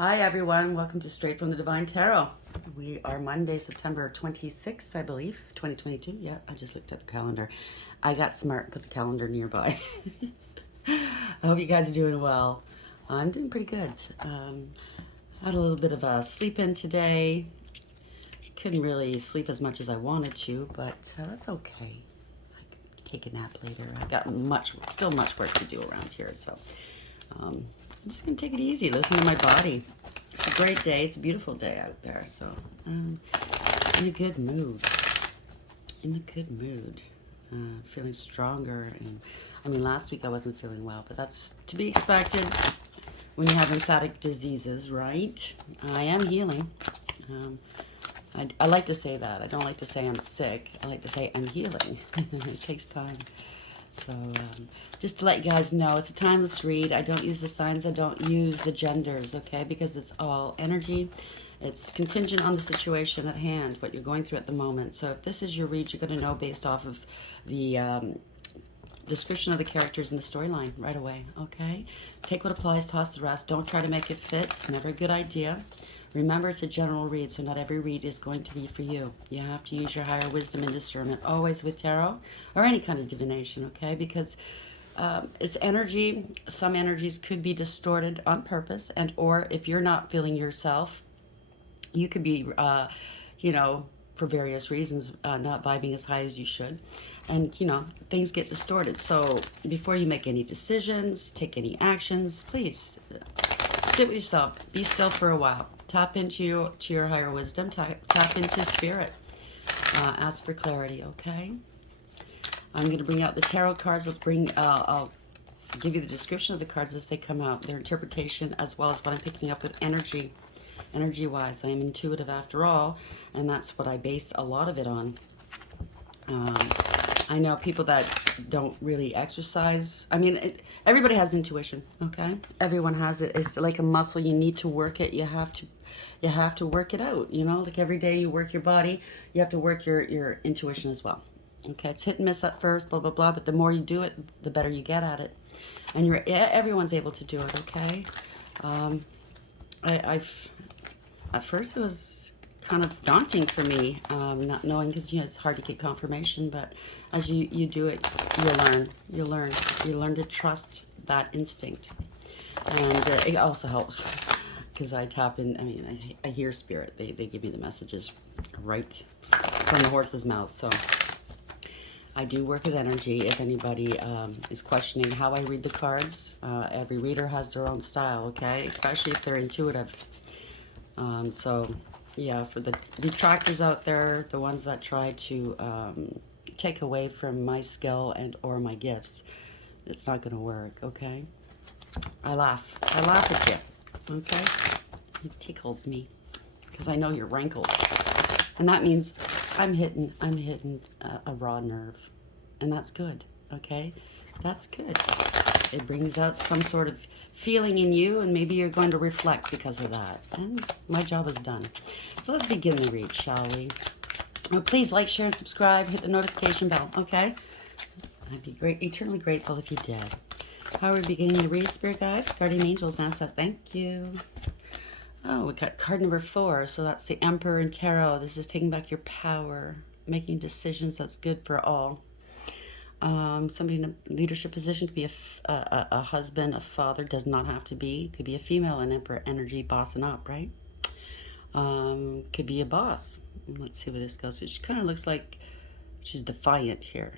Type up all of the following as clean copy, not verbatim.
Hi everyone, welcome to Straight from the Divine Tarot. We are Monday, September 26th, I believe, 2022. Yeah, I just looked at the calendar. I got smart, put the calendar nearby. I hope you guys are doing well. I'm doing pretty good. Had a little bit of a sleep in today. Couldn't really sleep as much as I wanted to, but that's okay. I can take a nap later. I got still much work to do around here, so I'm just gonna take it easy, listen to my body. It's a great day. It's a beautiful day out there, so in a good mood. In a good mood. Feeling stronger, and I mean, last week I wasn't feeling well, but that's to be expected when you have lymphatic diseases, right? I am healing. I like to say that. I don't like to say I'm sick. I like to say I'm healing. It takes time. So just to let you guys know, it's a timeless read. I don't use the signs. I don't use the genders, okay? Because it's all energy. It's contingent on the situation at hand, what you're going through at the moment. So if this is your read, you're going to know based off of the description of the characters in the storyline right away, okay? Take what applies, toss the rest. Don't try to make it fit. It's never a good idea. Remember, it's a general read, so not every read is going to be for you. You have to use your higher wisdom and discernment always with tarot or any kind of divination, okay? Because it's energy. Some energies could be distorted on purpose, and or if you're not feeling yourself, you could be, for various reasons, not vibing as high as you should. And, things get distorted. So before you make any decisions, take any actions, please sit with yourself. Be still for a while. Tap into your higher wisdom. Tap into spirit. Ask for clarity, okay? I'm going to bring out the tarot cards. I'll give you the description of the cards as they come out, their interpretation, as well as what I'm picking up with energy-wise. I am intuitive after all, and that's what I base a lot of it on. I know people that don't really exercise. I mean, everybody has intuition, okay? Everyone has it. It's like a muscle. You need to work it. You have to work it out, Like every day you work your body, you have to work your intuition as well. Okay, it's hit and miss at first, blah, blah, blah, but the more you do it, the better you get at it. And everyone's able to do it, okay? At first it was kind of daunting for me, not knowing, because it's hard to get confirmation, but as you do it, you learn to trust that instinct. And it also helps because I tap in. I mean, I hear spirit. They give me the messages right from the horse's mouth. So I do work with energy. If anybody is questioning how I read the cards, every reader has their own style, okay? Especially if they're intuitive. So yeah, for the detractors out there, the ones that try to take away from my skill and or my gifts, it's not going to work, okay? I laugh at you, okay? It tickles me because I know you're rankled, and that means I'm hitting a raw nerve, and that's good, okay? That's good. It brings out some sort of feeling in you, and maybe you're going to reflect because of that. And my job is done. So let's begin the read, shall we? Oh, please like, share, and subscribe. Hit the notification bell, okay? I'd be eternally grateful if you did. How are we beginning the read, Spirit Guides, Guardian Angels, NASA? Thank you. Oh, we got card number 4. So that's the Emperor in Tarot. This is taking back your power, making decisions that's good for all. Somebody in a leadership position could be a husband, a father, does not have to be. Could be a female in Emperor energy, bossing up, right? Could be a boss. Let's see where this goes. She kind of looks like she's defiant here.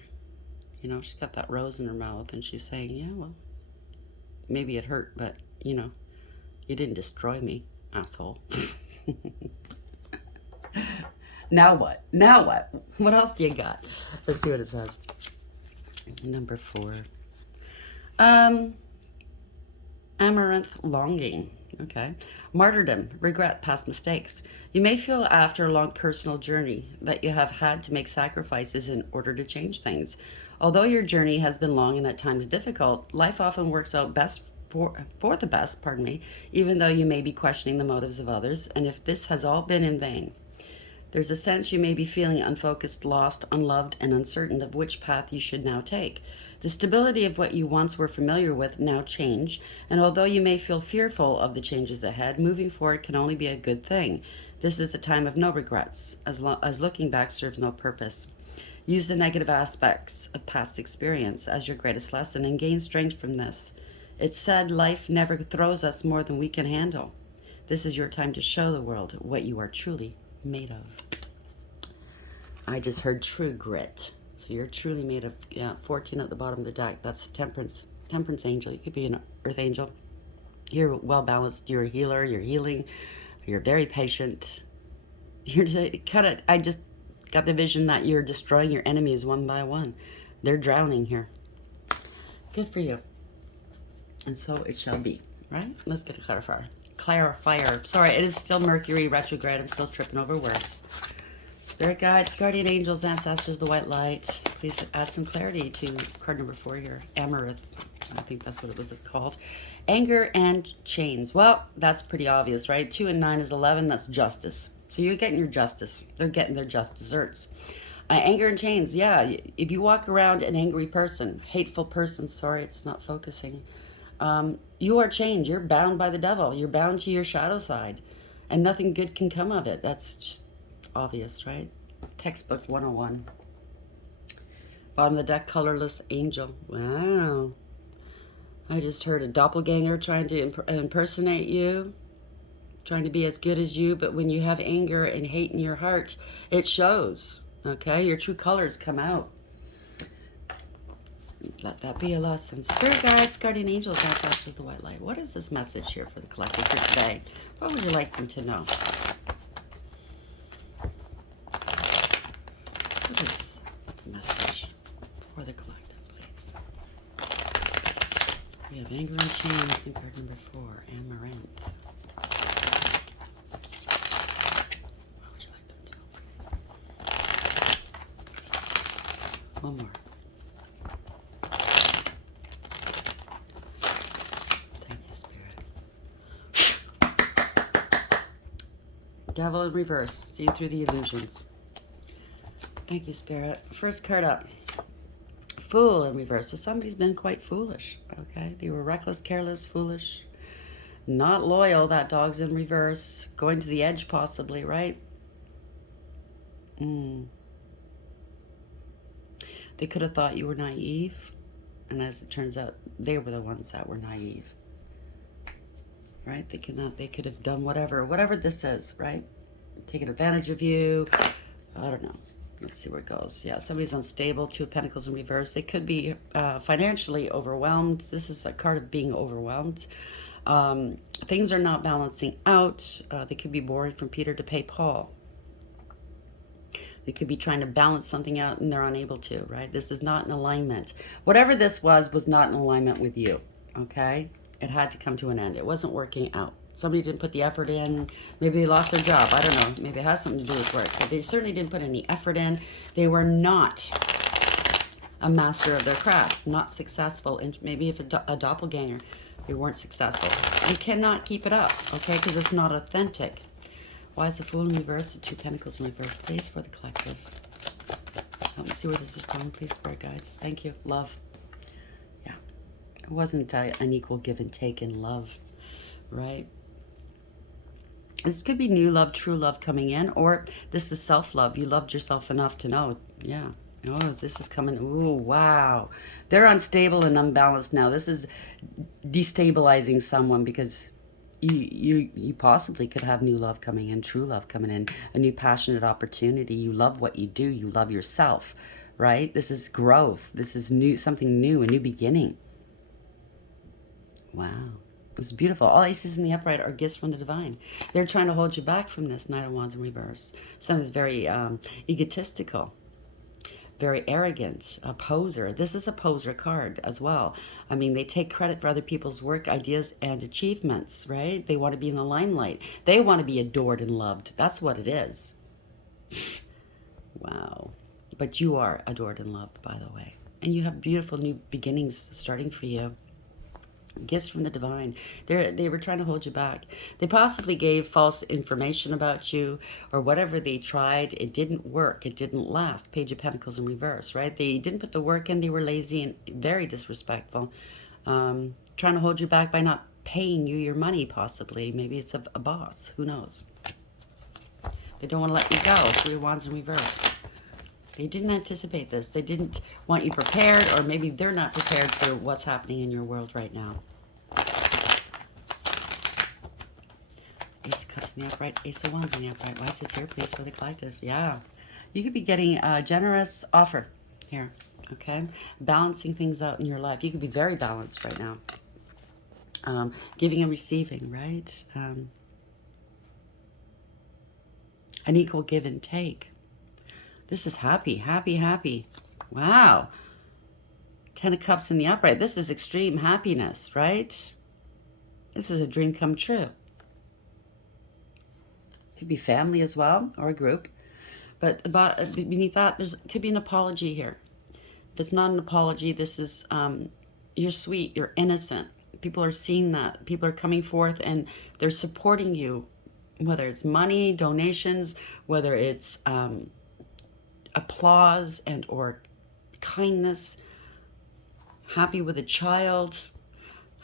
She's got that rose in her mouth, and she's saying, yeah, well, maybe it hurt, but, you didn't destroy me, asshole. Now what? Now what? What else do you got? Let's see what it says. Number 4. Amaranth longing. Okay. Martyrdom, regret, past mistakes. You may feel after a long personal journey that you have had to make sacrifices in order to change things. Although your journey has been long and at times difficult, life often works out best for the best, even though you may be questioning the motives of others, and if this has all been in vain. There's a sense you may be feeling unfocused, lost, unloved, and uncertain of which path you should now take. The stability of what you once were familiar with now change, and although you may feel fearful of the changes ahead, moving forward can only be a good thing. This is a time of no regrets, as looking back serves no purpose. Use the negative aspects of past experience as your greatest lesson and gain strength from this. It's said life never throws us more than we can handle. This is your time to show the world what you are truly made of. I just heard true grit. So you're truly made of, 14 at the bottom of the deck. That's temperance angel. You could be an earth angel. You're well balanced. You're a healer. You're healing. You're very patient. You're cut it. I just got the vision that you're destroying your enemies one by one. They're drowning here. Good for you. And so it shall be, right? Let's get a clarifier. Sorry, it is still Mercury retrograde. I'm still tripping over words. Spirit guides, guardian angels, ancestors, the white light. Please add some clarity to card number 4 here. Amaranth. I think that's what it was called. Anger and chains. Well, that's pretty obvious, right? 2 and 9 is 11. That's justice. So you're getting your justice. They're getting their just desserts. Anger and chains. Yeah, if you walk around an angry person, hateful person, sorry, it's not focusing. You are chained. You're bound by the devil. You're bound to your shadow side. And nothing good can come of it. That's just obvious, right? Textbook 101. Bottom of the deck, colorless angel. Wow. I just heard a doppelganger trying to impersonate you, trying to be as good as you, but when you have anger and hate in your heart, it shows, okay? Your true colors come out. Let that be a lesson. Spirit guides, guardian angels, ancestors, the white light. What is this message here for the collective for today? What would you like them to know? What is this message for the collective, please? We have anger and chains in card number 4, amaranth. What would you like them to know? One more. Devil in reverse. See through the illusions. Thank you, Spirit. First card up. Fool in reverse. So somebody's been quite foolish. Okay? They were reckless, careless, foolish. Not loyal. That dog's in reverse. Going to the edge possibly, right? They could have thought you were naive. And as it turns out, they were the ones that were naive. Right? Thinking that they could have done whatever this is, right? Taking advantage of you. I don't know. Let's see where it goes. Yeah, somebody's unstable. 2 of Pentacles in reverse. They could be financially overwhelmed. This is a card of being overwhelmed. Things are not balancing out. They could be borrowing from Peter to pay Paul. They could be trying to balance something out and they're unable to, right? This is not in alignment. Whatever this was not in alignment with you, okay? It had to come to an end. It wasn't working out. Somebody didn't put the effort in. Maybe they lost their job. I don't know. Maybe it has something to do with work. But they certainly didn't put any effort in. They were not a master of their craft. Not successful. And maybe if a doppelganger, they weren't successful. They cannot keep it up, okay? Because it's not authentic. Why is the Fool in reverse? 2 Pentacles in reverse. Please, for the collective. Help me see where this is going, please, Spirit guides. Thank you. Love. It wasn't an equal give and take in love, right? This could be new love, true love coming in, or this is self-love. You loved yourself enough to know, yeah. Oh, this is coming. Ooh, wow. They're unstable and unbalanced now. This is destabilizing someone because you possibly could have new love coming in, true love coming in, a new passionate opportunity. You love what you do. You love yourself, right? This is growth. This is new, something new, a new beginning. Wow. It's beautiful. All aces in the upright are gifts from the divine. They're trying to hold you back from this. Knight of Wands in reverse. Someone's very egotistical, very arrogant, a poser. This is a poser card as well. I mean, they take credit for other people's work, ideas, and achievements, right? They want to be in the limelight. They want to be adored and loved. That's what it is. Wow. But you are adored and loved, by the way. And you have beautiful new beginnings starting for you. Gifts from the divine. They were trying to hold you back. They possibly gave false information about you, or whatever they tried. It didn't work. It didn't last. Page of Pentacles in reverse, right? They didn't put the work in. They were lazy and very disrespectful. Trying to hold you back by not paying you your money, possibly. Maybe it's a boss. Who knows? They don't want to let you go. Three of Wands in reverse. They didn't anticipate this. They didn't want you prepared, or maybe they're not prepared for what's happening in your world right now. Ace of Cups in the upright, Ace of Wands in the upright. Why is this here, please, for the collective? Yeah. You could be getting a generous offer here, okay? Balancing things out in your life. You could be very balanced right now. Giving and receiving, right? An equal give and take. This is happy, happy, happy. Wow. 10 of Cups in the upright. This is extreme happiness, right? This is a dream come true. Could be family as well, or a group. But beneath that, could be an apology here. If it's not an apology, this is, you're sweet, you're innocent. People are seeing that. People are coming forth and they're supporting you, whether it's money, donations, whether it's applause and or kindness, happy with a child,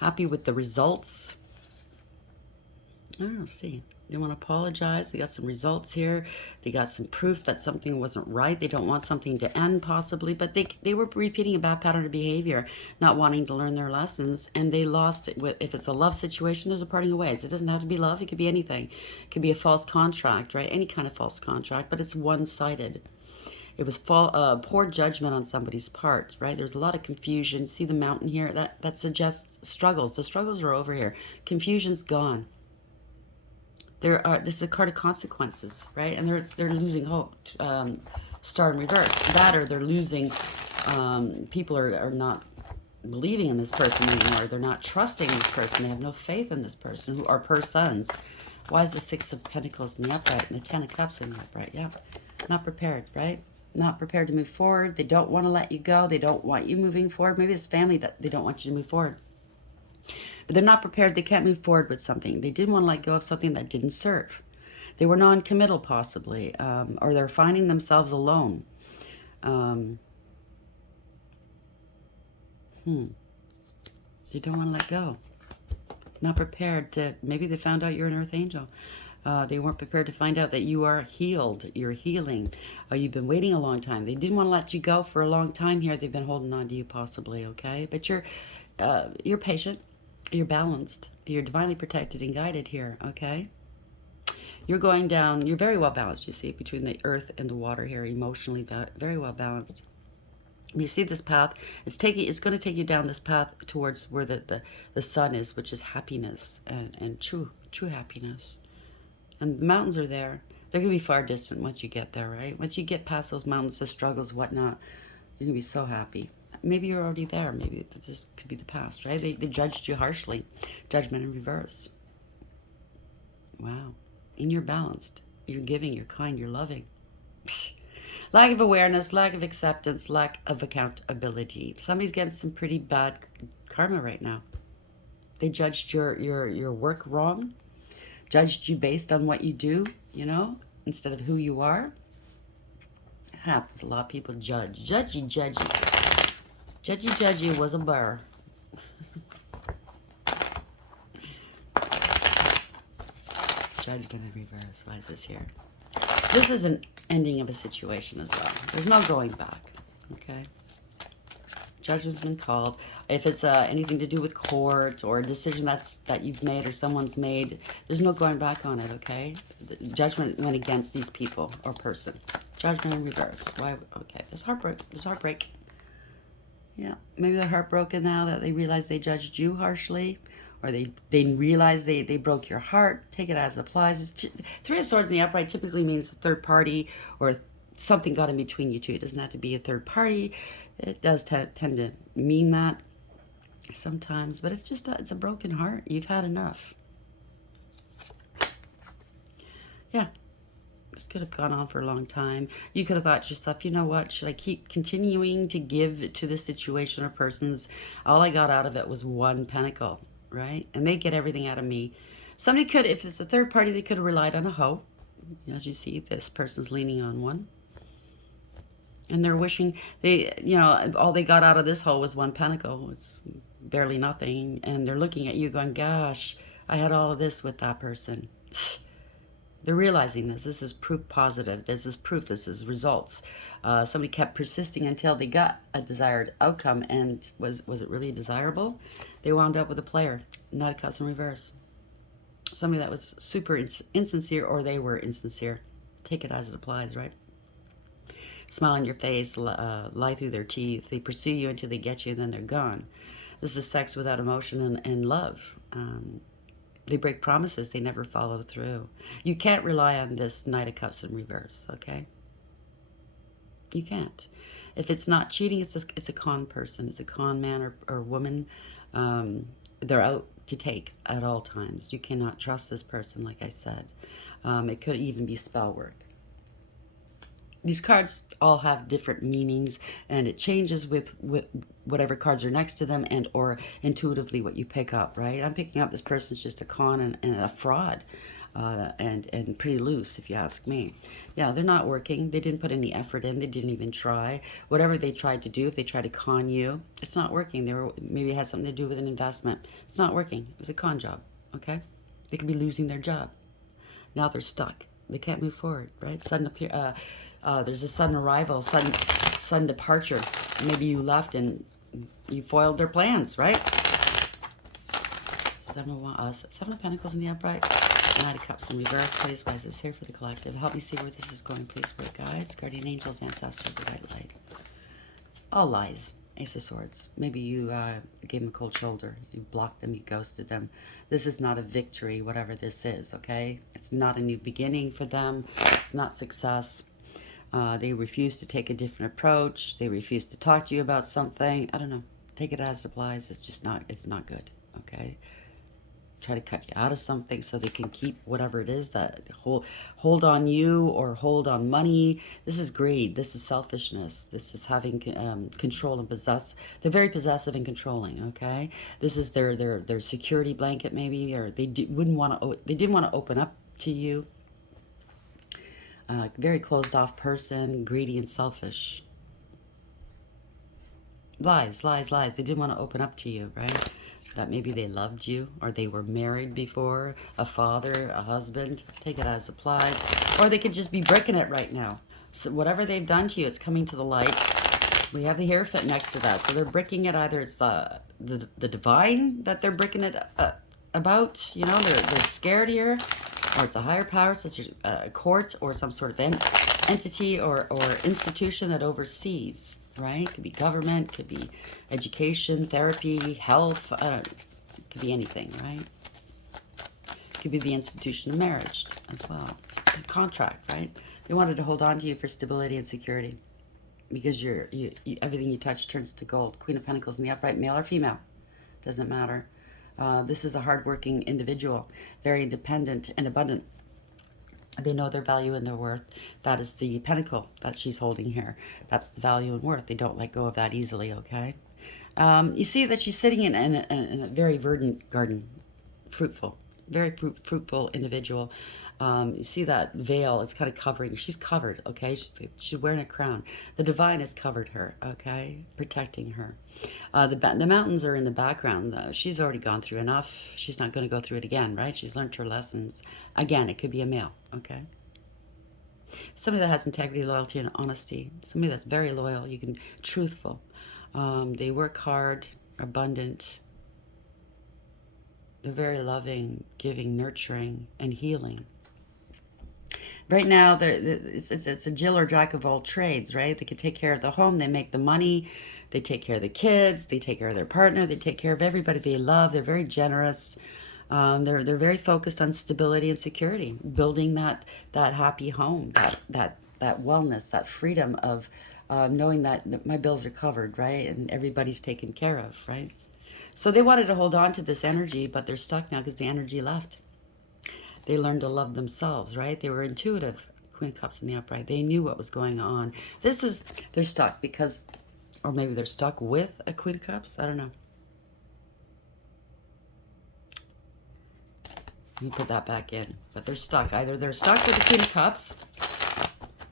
happy with the results. I don't know, see. They want to apologize. They got some results here. They got some proof that something wasn't right. They don't want something to end, possibly. But they were repeating a bad pattern of behavior, not wanting to learn their lessons. And they lost it. If it's a love situation, there's a parting of ways. It doesn't have to be love. It could be anything. It could be a false contract, right? Any kind of false contract. But it's one-sided. It was poor judgment on somebody's part, right? There's a lot of confusion. See the mountain here? That suggests struggles. The struggles are over here. Confusion's gone. This is a card of consequences, right? And they're losing hope. Star in reverse. That, or they're losing, people are not believing in this person anymore. They're not trusting this person. They have no faith in this person, who are persons. Why is the Six of Pentacles in the upright and the 10 of Cups in the upright? Yeah, not prepared, right? Not prepared to move forward. They don't want to let you go. They don't want you moving forward. Maybe it's family that they don't want you to move forward. But they're not prepared. They can't move forward with something. They didn't want to let go of something that didn't serve. They were non-committal, possibly, or they're finding themselves alone. They don't want to let go. Not prepared to, maybe they found out you're an earth angel. They weren't prepared to find out that you are healed. You're healing. You've been waiting a long time. They didn't want to let you go for a long time here. They've been holding on to you, possibly, okay? But you're patient. You're balanced. You're divinely protected and guided here, okay? You're going down. You're very well balanced, you see, between the earth and the water here, emotionally, very well balanced. You see this path, it's going to take you down this path towards where the sun is, which is happiness and true happiness. And the mountains are there. They're going to be far distant once you get there, right? Once you get past those mountains, the struggles, whatnot, you're going to be so happy. Maybe you're already there. Maybe this could be the past, right? They judged you harshly. Judgment in reverse. Wow. And you're balanced. You're giving, you're kind, you're loving. Lack of awareness, lack of acceptance, lack of accountability. Somebody's getting some pretty bad karma right now. They judged your work wrong. Judged you based on what you do, you know, instead of who you are. It happens. A lot of people judge. Judgy. Judgy was a burr. Judgment in reverse. Why is this here? This is an ending of a situation as well. There's no going back, okay? Judgment's been called. If it's anything to do with court or a decision that you've made or someone's made, there's no going back on it, okay? The judgment went against these people or person. Judgment in reverse. Why? Okay, there's heartbreak. Yeah, maybe they're heartbroken now that they realize they judged you harshly, or they realize they broke your heart. Take it as it applies. Three of Swords in the upright typically means a third party or something got in between you two. It doesn't have to be a third party. It does tend to mean that sometimes, but it's just it's a broken heart. You've had enough. Yeah, This could have gone on for a long time. You could have thought to yourself, you know what, should I keep continuing to give to this situation or person's? All I got out of it was one pentacle, right? And they get everything out of me. Somebody could, if it's a third party, they could have relied on a hoe. As you see, this person's leaning on one. And they're wishing, all they got out of this hoe was one pentacle. It's barely nothing. And they're looking at you going, gosh, I had all of this with that person. They're realizing this. This is proof positive. This is proof. This is results. Somebody kept persisting until they got a desired outcome. And was it really desirable? They wound up with a player. Knight of Cups in reverse. Somebody that was super insincere, or they were insincere. Take it as it applies, right? Smile on your face, lie through their teeth. They pursue you until they get you, and then they're gone. This is sex without emotion and love. They break promises. They never follow through. You can't rely on this Knight of Cups in reverse, okay? You can't. If it's not cheating, it's a con person. It's a con man or woman. They're out to take at all times. You cannot trust this person, like I said. It could even be spell work. These cards all have different meanings, and it changes with whatever cards are next to them and or intuitively what you pick up, right? I'm picking up this person's just a con and a fraud, and pretty loose, if you ask me. Yeah, they're not working. They didn't put any effort in. They didn't even try. Whatever they tried to do, if they tried to con you, it's not working. Maybe it had something to do with an investment. It's not working. It was a con job, okay? They could be losing their job. Now they're stuck. They can't move forward, right? There's a sudden arrival, sudden departure. Maybe you left and you foiled their plans, right? Seven of Pentacles in the upright. Knight of Cups in reverse. Please, why is this here for the collective? Help me see where this is going, please. Spirit guides, guardian angels, ancestors, the white light. All lies. Ace of Swords. Maybe you gave them a cold shoulder. You blocked them. You ghosted them. This is not a victory, whatever this is, okay? It's not a new beginning for them. It's not success. They refuse to take a different approach. They refuse to talk to you about something. I don't know. Take it as it applies. It's not good, okay? Try to cut you out of something so they can keep whatever it is that hold on you or hold on money. This is greed. This is selfishness. This is having control and possess. They're very possessive and controlling, okay? This is their security blanket maybe, or they didn't want to open up to you. Very closed off person, greedy and selfish. Lies, lies, lies. They didn't want to open up to you, right? That maybe they loved you, or they were married before, a father, a husband. Take it as applies. Or they could just be breaking it right now. So whatever they've done to you, it's coming to the light. We have the Hierophant next to that. So they're breaking it. Either it's the divine that they're breaking it about. You know, they're scared here. Or it's a higher power, such as a court or some sort of entity or institution that oversees, right? Could be government, could be education, therapy, health. Could be anything, right? Could be the institution of marriage as well. A contract, right? They wanted to hold on to you for stability and security because everything you touch turns to gold. Queen of Pentacles in the upright, male or female, doesn't matter. This is a hardworking individual, very independent and abundant. They know their value and their worth. That is the pentacle that she's holding here. That's the value and worth. They don't let go of that easily, okay? You see that she's sitting in a very verdant garden, fruitful, very fruitful individual. You see that veil, it's kind of covering. She's covered, okay? She's wearing a crown. The divine has covered her, okay? Protecting her. The mountains are in the background. She's already gone through enough. She's not going to go through it again, right? She's learned her lessons. Again, it could be a male, okay? Somebody that has integrity, loyalty, and honesty. Somebody that's very loyal, truthful. They work hard, abundant. They're very loving, giving, nurturing, and healing. Right now, it's a Jill or Jack of all trades, right? They can take care of the home. They make the money. They take care of the kids. They take care of their partner. They take care of everybody they love. They're very generous. They're very focused on stability and security, building that happy home, that wellness, that freedom of knowing that my bills are covered, right? And everybody's taken care of, right? So they wanted to hold on to this energy, but they're stuck now because the energy left. They learned to love themselves, right? They were intuitive. Queen of Cups in the upright. They knew what was going on. This is, they're stuck because, or maybe they're stuck with a Queen of Cups. I don't know. Let me put that back in. But they're stuck. Either they're stuck with the Queen of Cups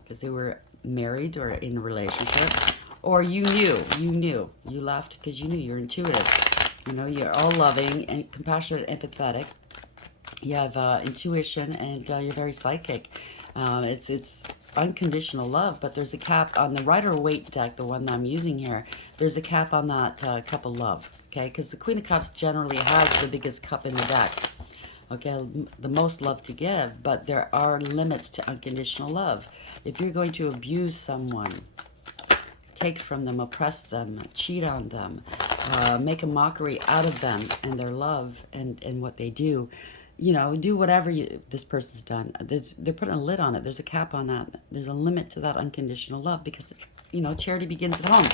because they were married or in a relationship, or you knew. You left because you knew. You're intuitive. You know, you're all loving and compassionate, empathetic. You have intuition, and you're very psychic. It's unconditional love, but there's a cap on the Rider-Waite deck, the one that I'm using here. There's a cap on that cup of love, okay? Because the Queen of Cups generally has the biggest cup in the deck, okay? The most love to give, but there are limits to unconditional love. If you're going to abuse someone, take from them, oppress them, cheat on them, make a mockery out of them and their love and what they do, you know, do whatever this person's done. They're putting a lid on it. There's a cap on that. There's a limit to that unconditional love because, you know, charity begins at home.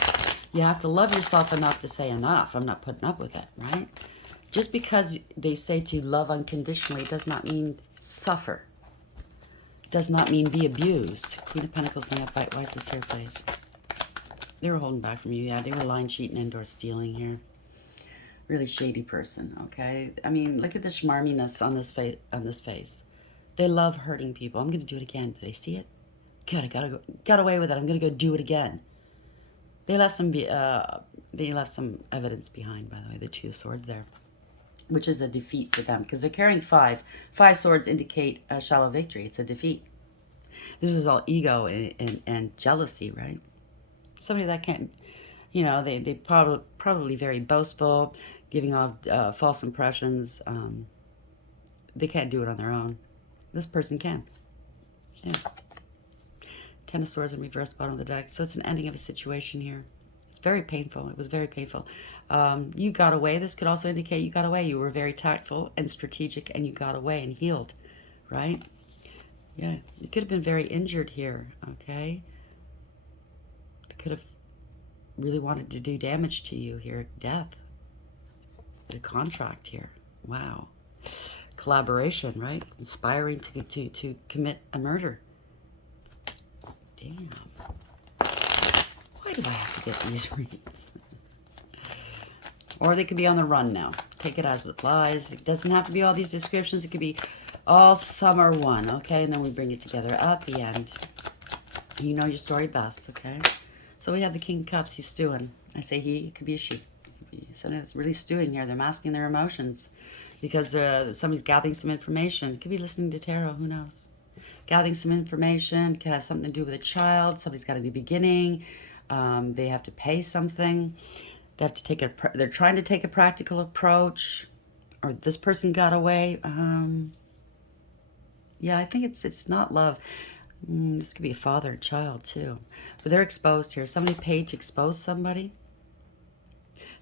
You have to love yourself enough to say enough. I'm not putting up with it, right? Just because they say to love unconditionally does not mean suffer. Does not mean be abused. Queen of Pentacles in the upright. Why is this here, please? They were holding back from you. Yeah, they were lying, cheating, and/or stealing here. Really shady person, okay? I mean, look at the schmarminess on this face. They love hurting people. I'm going to do it again. Did they see it? Good, got away with it. I'm going to go do it again. They left some evidence behind, by the way, the Two of Swords there, which is a defeat for them because they're carrying five. 5 swords indicate a shallow victory. It's a defeat. This is all ego and jealousy, right? Somebody that can't, you know, they probably very boastful, giving off false impressions. They can't do it on their own. This person can. Yeah. 10 of Swords in reverse, bottom of the deck. So it's an ending of a situation here. It's very painful. It was very painful. You got away. This could also indicate you got away. You were very tactful and strategic, and you got away and healed, right? Yeah. You could have been very injured here, okay? Could have really wanted to do damage to you here. Death. The contract here. Wow. Collaboration, right? Inspiring to commit a murder. Damn. Why do I have to get these reads? Or they could be on the run now. Take it as it lies. It doesn't have to be all these descriptions. It could be all, some are one, okay? And then we bring it together at the end. You know your story best, okay? So we have the King of Cups. He's stewing. I say he. It could be a she. It could be somebody that's really stewing here. They're masking their emotions because somebody's gathering some information. Could be listening to tarot. Who knows? Gathering some information. Could have something to do with a child. Somebody's got a new beginning. They have to pay something. They have to take they're trying to take a practical approach. Or this person got away. Yeah, I think it's not love. This could be a father and child too. But they're exposed here. Somebody paid to expose somebody.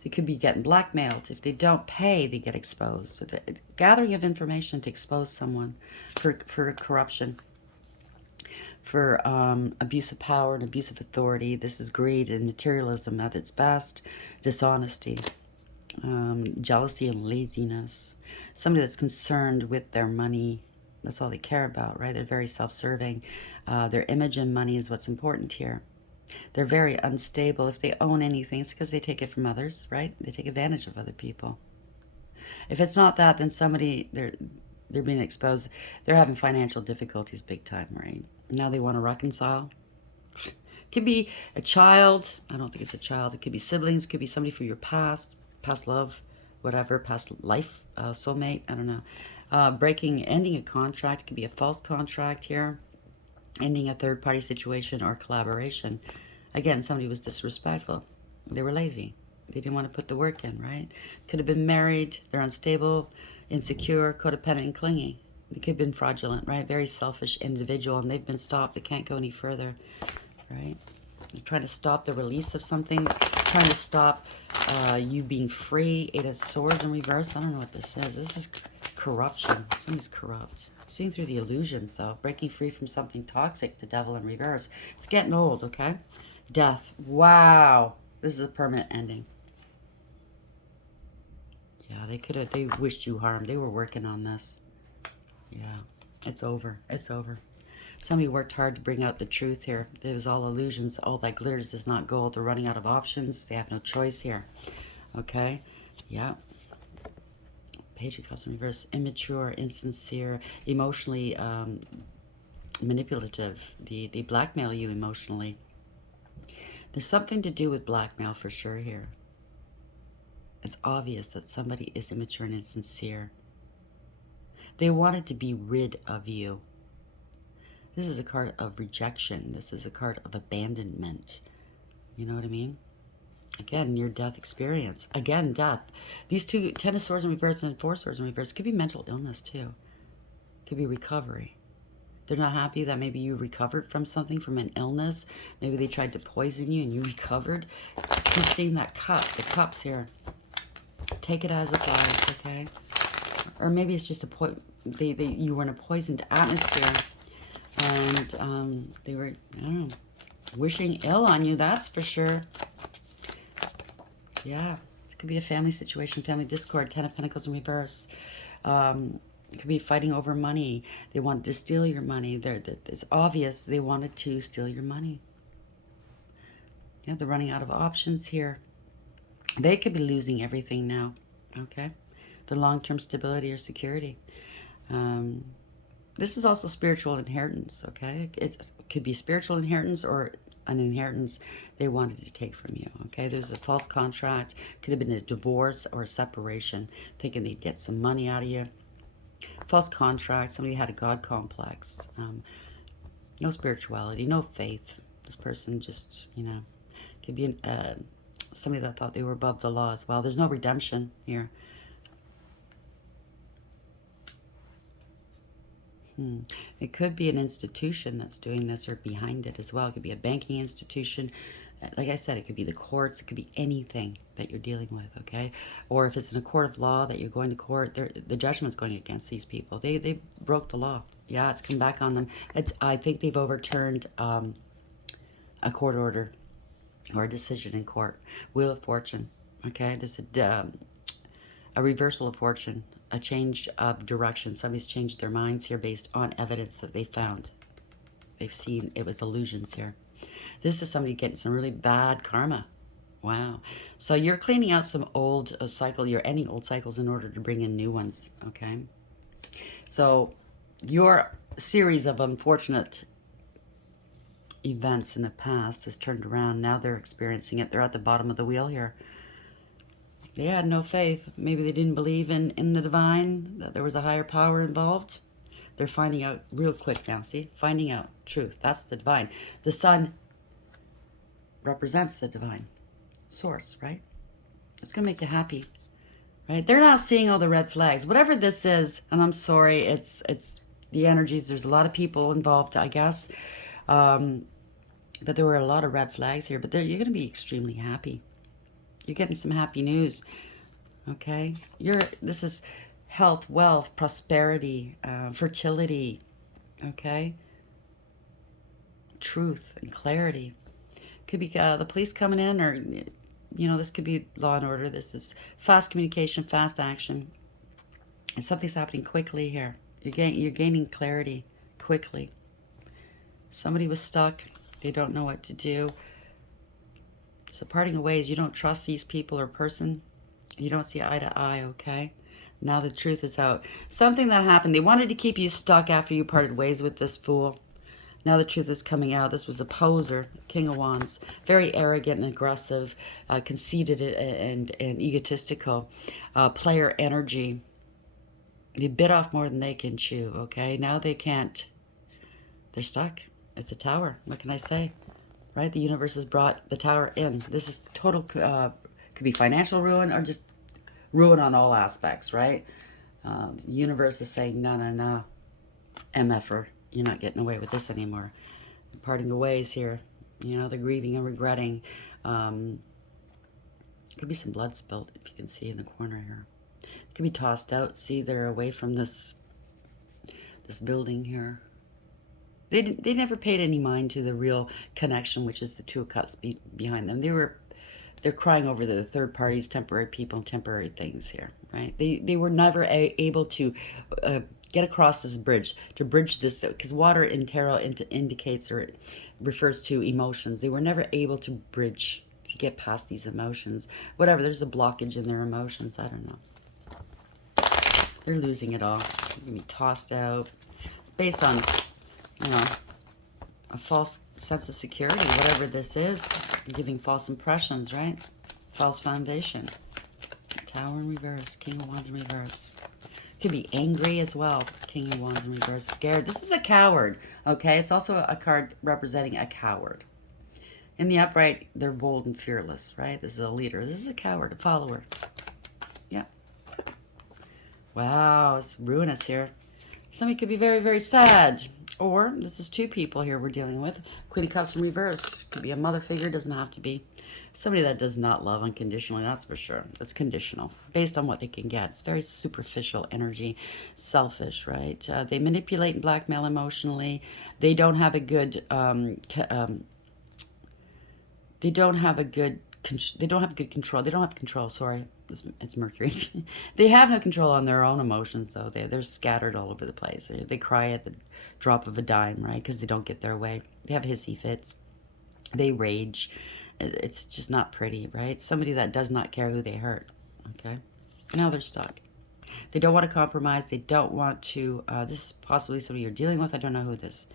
They could be getting blackmailed. If they don't pay, they get exposed. So the gathering of information to expose someone for corruption, for abuse of power and abuse of authority. This is greed and materialism at its best. Dishonesty, jealousy and laziness. Somebody that's concerned with their money. That's all they care about, right? They're very self-serving. Their image and money is what's important here. They're very unstable. If they own anything, it's because they take it from others, right? They take advantage of other people. If it's not that, then somebody, they're being exposed. They're having financial difficulties big time, right? Now they want to reconcile. Could be a child. I don't think it's a child. It could be siblings. It could be somebody from your past love, whatever, past life, soulmate. I don't know. Ending a contract. It could be a false contract here. Ending a third-party situation or collaboration. Again, somebody was disrespectful. They were lazy. They didn't want to put the work in, right? Could have been married. They're unstable, insecure, codependent, and clingy. They could have been fraudulent, right? Very selfish individual, and they've been stopped. They can't go any further, right? You're trying to stop the release of something, trying to stop you being free. 8 of Swords in reverse. I don't know what this is. This is corruption. Somebody's corrupt. Seeing through the illusions, though. Breaking free from something toxic. The Devil in reverse. It's getting old, okay? Death. Wow. This is a permanent ending. Yeah, they wished you harm. They were working on this. Yeah, it's over. It's over. Somebody worked hard to bring out the truth here. It was all illusions. All that glitters is not gold. They're running out of options. They have no choice here. Okay? Yeah. Page of Cups in reverse. Immature, insincere, emotionally manipulative. They blackmail you emotionally. There's something to do with blackmail for sure here. It's obvious that somebody is immature and insincere. They wanted to be rid of you. This is a card of rejection. This is a card of abandonment. You know what I mean? Again, near-death experience. Again, death. These two, Ten of Swords in reverse and Four Swords in reverse, could be mental illness too. Could be recovery. They're not happy that maybe you recovered from something, from an illness. Maybe they tried to poison you and you recovered. You've seen that cup, the cups here. Take it as it lies, okay? Or maybe it's just you were in a poisoned atmosphere. And they were, I don't know, wishing ill on you, that's for sure. Yeah, it could be a family situation, family discord, Ten of Pentacles in reverse. It could be fighting over money. They wanted to steal your money. It's obvious they wanted to steal your money. Yeah, they're running out of options here. They could be losing everything now, okay? Their long-term stability or security. This is also spiritual inheritance, okay? It could be spiritual inheritance or an inheritance they wanted to take from you, okay? There's a false contract. Could have been a divorce or a separation, thinking they'd get some money out of you. False contract. Somebody had a God complex. No spirituality, no faith. This person just, you know, could be somebody that thought they were above the law as well. There's no redemption here. It could be an institution that's doing this or behind it as well. It could be a banking institution. Like I said, it could be the courts. It could be anything that you're dealing with, okay? Or if it's in a court of law that you're going to court, the judgment's going against these people. They broke the law. Yeah, it's come back on them. I think they've overturned a court order or a decision in court. Wheel of Fortune, okay? There's a reversal of fortune, a change of direction. Somebody's changed their minds here based on evidence that they found. They've seen it was illusions here. This is somebody getting some really bad karma. Wow. So you're cleaning out some old cycle. You're ending old cycles in order to bring in new ones, okay? So your series of unfortunate events in the past has turned around. Now they're experiencing it. They're at the bottom of the wheel here. They had no faith. Maybe they didn't believe in the divine, that there was a higher power involved. They're finding out real quick now, see? Finding out truth. That's the divine. The sun represents the divine source, right? It's going to make you happy, right? They're now seeing all the red flags. Whatever this is, and I'm sorry, it's the energies. There's a lot of people involved, I guess. But there were a lot of red flags here. But you're going to be extremely happy. You're getting some happy news, okay? This is health, wealth, prosperity, fertility, okay? Truth and clarity. Could be the police coming in, or, you know, this could be law and order. This is fast communication, fast action. And something's happening quickly here. You're gaining clarity quickly. Somebody was stuck. They don't know what to do. So parting of ways, you don't trust these people or person. You don't see eye to eye, okay? Now the truth is out. Something that happened. They wanted to keep you stuck after you parted ways with this fool. Now the truth is coming out. This was a poser, King of Wands. Very arrogant and aggressive, conceited and egotistical. Player energy. They bit off more than they can chew, okay? Now they can't. They're stuck. It's a tower. What can I say? Right? The universe has brought the tower in. This is total, could be financial ruin or just ruin on all aspects, right? The universe is saying, no, MFer, you're not getting away with this anymore. Parting the ways here. You know, they're grieving and regretting. Could be some blood spilled, if you can see in the corner here. Could be tossed out. See, they're away from this building here. They never paid any mind to the real connection, which is the Two of Cups behind them. They were they're crying over the third parties, temporary people, temporary things here, right? They were never able to get across this bridge, to bridge this, because water in tarot indicates or refers to emotions. They were never able to bridge, to get past these emotions. Whatever, there's a blockage in their emotions. I don't know. They're losing it all. They're going to be tossed out. It's based on, you know, a false sense of security, whatever this is. Giving false impressions, right? False foundation. Tower in reverse. King of Wands in reverse. Could be angry as well. King of Wands in reverse. Scared. This is a coward, okay? It's also a card representing a coward. In the upright, they're bold and fearless, right? This is a leader. This is a coward, a follower. Yeah. Wow, it's ruinous here. Somebody could be very, very sad. Or, this is two people here we're dealing with. Queen of Cups in reverse. Could be a mother figure, doesn't have to be. Somebody that does not love unconditionally, that's for sure. It's conditional, based on what they can get. It's very superficial energy, selfish, right? They manipulate and blackmail emotionally. They don't have a good, they don't have good control. They don't have control, sorry. It's Mercury. They have no control on their own emotions, though. They're scattered all over the place. They cry at the drop of a dime, right? Because they don't get their way. They have hissy fits. They rage. It's just not pretty, right? Somebody that does not care who they hurt, okay? Now they're stuck. They don't want to compromise. They don't want to, this is possibly somebody you're dealing with. I don't know who this,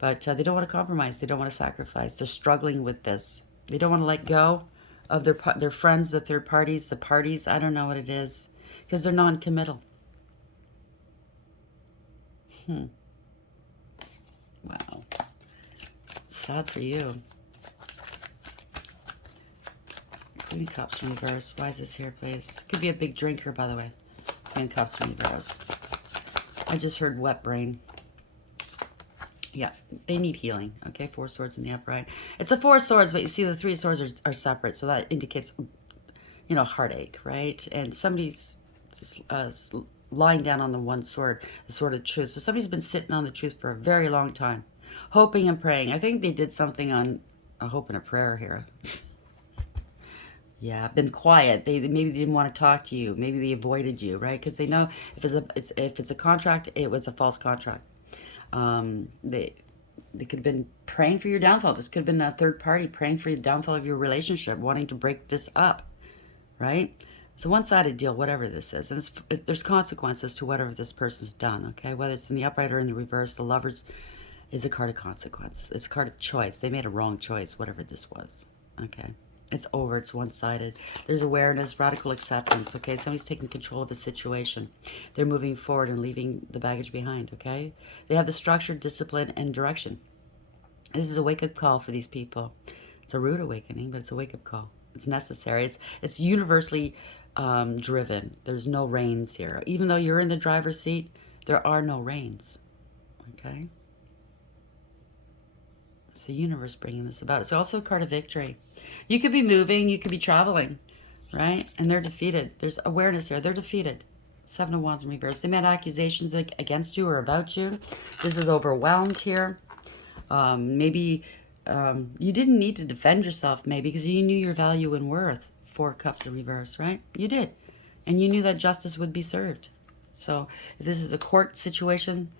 but they don't want to compromise. They don't want to sacrifice. They're struggling with this. They don't want to let go of their friends, the third parties, the parties. I don't know what it is, because they're non-committal. Wow. Sad for you. Queen of Cups in reverse. Why is this here, please? Could be a big drinker, by the way. Queen of Cups in reverse. I just heard wet brain. Yeah, they need healing. Okay, Four Swords in the upright. It's a Four of Swords, but you see the Three of Swords are separate, so that indicates, you know, heartache, right? And somebody's lying down on the one sword, the sword of truth. So somebody's been sitting on the truth for a very long time, hoping and praying. I think they did something on a hope and a prayer here. Yeah, been quiet. Maybe they didn't want to talk to you. Maybe they avoided you, right? Because they know if it's a contract, it was a false contract. They could have been praying for your downfall. This could have been a third party praying for the downfall of your relationship, wanting to break this up, right? It's a one-sided deal, whatever this is. And there's consequences to whatever this person's done, okay? Whether it's in the upright or in the reverse, the Lovers is a card of consequences. It's a card of choice. They made a wrong choice, whatever this was, okay? It's over. It's one-sided. There's awareness, radical acceptance, okay? Somebody's taking control of the situation. They're moving forward and leaving the baggage behind, okay? They have the structure, discipline, and direction. This is a wake-up call for these people. It's a rude awakening, but it's a wake-up call. It's necessary. It's universally driven. There's no reins here. Even though you're in the driver's seat, there are no reins, okay? It's the universe bringing this about. It's also a card of victory. You could be moving, you could be traveling, right? And they're defeated. There's awareness here. They're defeated. Seven of Wands in reverse. They made accusations against you or about you. This is overwhelmed here. Maybe you didn't need to defend yourself, maybe, because you knew your value and worth. Four Cups in reverse, right? You did. And you knew that justice would be served. So if this is a court situation,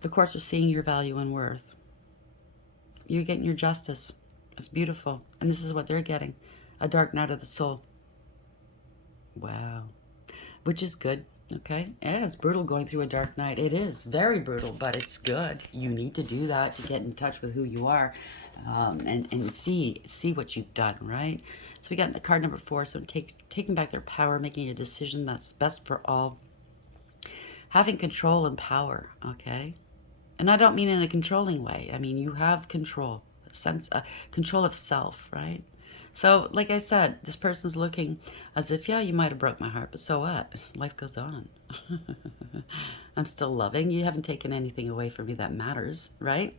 the courts are seeing your value and worth. You're getting your justice. It's beautiful. And this is what they're getting. A dark night of the soul. Wow. Which is good. Okay. Yeah, it's brutal going through a dark night. It is very brutal, but it's good. You need to do that to get in touch with who you are, and see what you've done, right? So we got card number 4. So taking back their power, making a decision that's best for all. Having control and power, okay? And I don't mean in a controlling way. I mean, you have control, control of self, right? So, like I said, this person's looking as if, yeah, you might have broke my heart, but so what? Life goes on. I'm still loving. You haven't taken anything away from me that matters, right?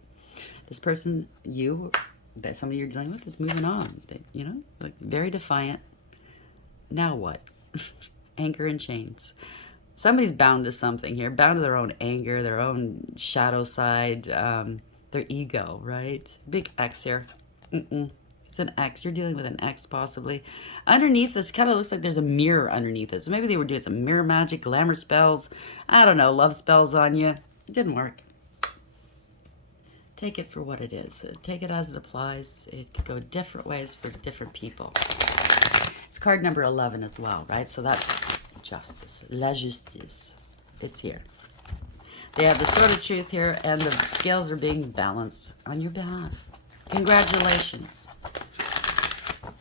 This person, that somebody you're dealing with is moving on. You know, like very defiant. Now what? Anger and chains. Somebody's bound to something here, bound to their own anger, their own shadow side, their ego, right? Big X here. It's It's an X. You're dealing with an X possibly. Underneath this, kind of looks like there's a mirror underneath it. So maybe they were doing some mirror magic, glamour spells. I don't know, love spells on you. It didn't work. Take it for what it is. Take it as it applies. It could go different ways for different people. It's card number 11 as well, right? So that's justice. La justice. It's here. They have the sword of truth here, and the scales are being balanced on your behalf. Congratulations. All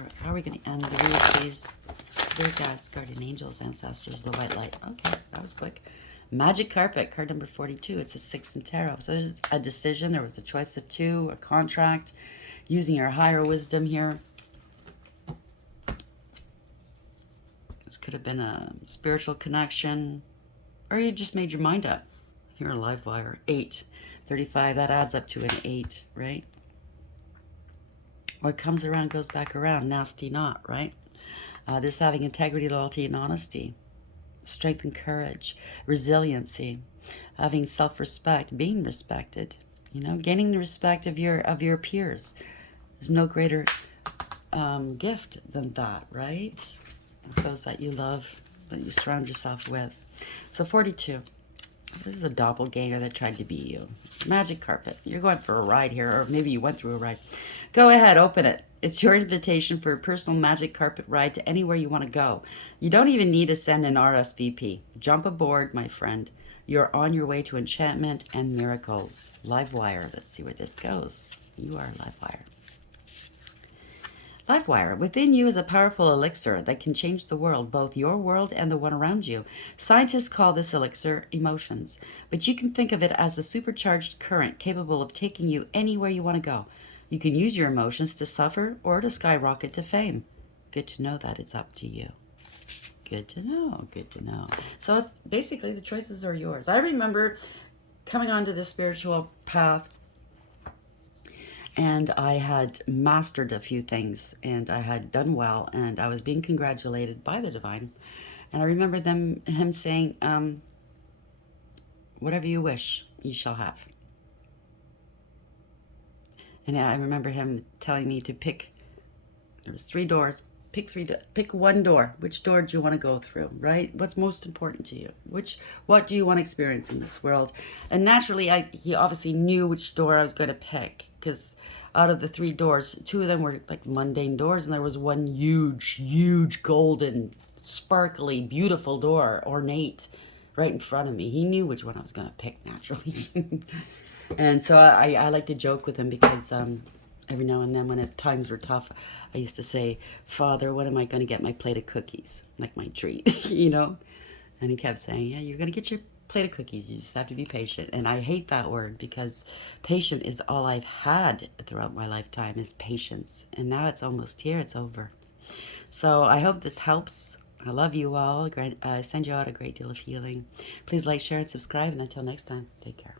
right, how are we going to end the read, please? Spirit guides, guardian angels, ancestors, the white light. Okay, that was quick. Magic carpet, card number 42. It's a 6 in tarot. So there's a decision. There was a choice of 2, a contract, using your higher wisdom here. This could have been a spiritual connection, or you just made your mind up. You're a live wire. 8. 35, that adds up to an 8, right? What comes around goes back around. Nasty not, right? This having integrity, loyalty, and honesty. Strength and courage, resiliency, having self-respect, being respected, gaining the respect of your peers. There's no greater gift than that, right? Those that you love, that you surround yourself with. So 42. This is a doppelganger that tried to be you. Magic carpet. You're going for a ride here, or maybe you went through a ride. Go ahead, open it. It's your invitation for a personal magic carpet ride to anywhere you want to go. You don't even need to send an RSVP. Jump aboard, my friend. You're on your way to enchantment and miracles. Live wire. Let's see where this goes. You are a live wire. Live wire. Within you is a powerful elixir that can change the world, both your world and the one around you. Scientists call this elixir emotions, but you can think of it as a supercharged current capable of taking you anywhere you want to go. You can use your emotions to suffer or to skyrocket to fame. Good to know that it's up to you. Good to know. Good to know. So it's basically the choices are yours. I remember coming onto this spiritual path, and I had mastered a few things, and I had done well, and I was being congratulated by the divine. And I remember him saying, whatever you wish, you shall have. And I remember him telling me to pick, there was 3 doors, pick one door. Which door do you want to go through, right? What's most important to you? What do you want to experience in this world? And naturally, he obviously knew which door I was going to pick, because out of the 3 doors, 2 of them were like mundane doors, and there was one huge golden, sparkly, beautiful door, ornate, right in front of me. He knew which one I was going to pick, naturally. And so I like to joke with him, because every now and then when times were tough, I used to say, Father, when am I going to get my plate of cookies? Like my treat, And he kept saying, yeah, you're going to get your plate of cookies. You just have to be patient. And I hate that word, because patient is all I've had throughout my lifetime, is patience. And now it's almost here. It's over. So I hope this helps. I love you all. I send you out a great deal of healing. Please like, share, and subscribe. And until next time, take care.